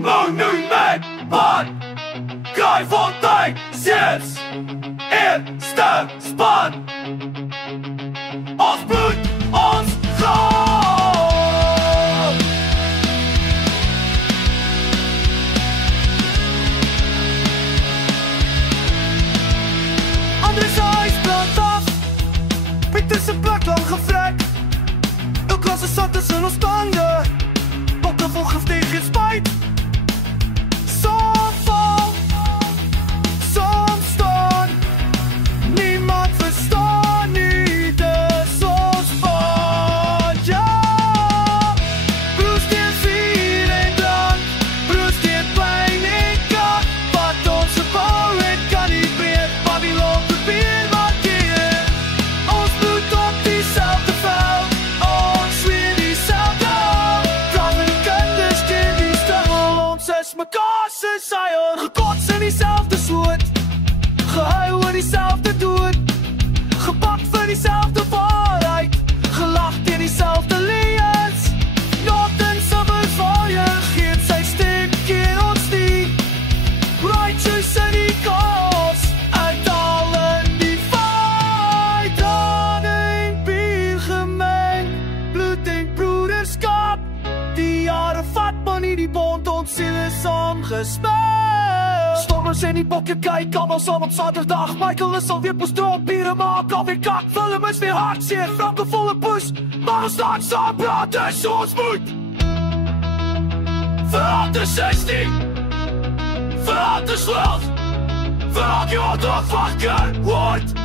Moet nu met pan, Kruifontein, Sits, eerste span. Ons bloed, ons grond. Andries huis brand af, Pieter se plek lang gevrek. Ou klas is sat tussen ons tande, bokke vol gif tegen spijt. Som val, som staan, niemand verstaan nie, dis ons pad, ja. Broers teen vuur en drank, broers teen pijn en kak, wat ons gebouw het kan nie breek, Babylon probeer markeer. Ons bloed op diezelfde veld, ons weer diezelfde hou, brandende kinders teen die struggle, ons is mekaar se saaier, gekots in diezelfde soort, gehuil oor diezelfde dood, gepakt vir diezelfde waarheid, gelach teen diezelfde leens. Norton summer fire, geen sy stem keer ons nie, righteous in die cause, uithaal in die fight, running bier gemeng, bloed en broederskap, die jare vat maar nie die bond, ons siel is saamgespel. Stormers en die bokke kyk, allemaal saam op Saterdag, Michael is alweer poestroop, bieren maak, alweer kak, Willem is weer hartseer, Franke volle poes, maar ons staan saam, praat is ons moed. Verander 16, verander schuld, verander wat wakker wordt.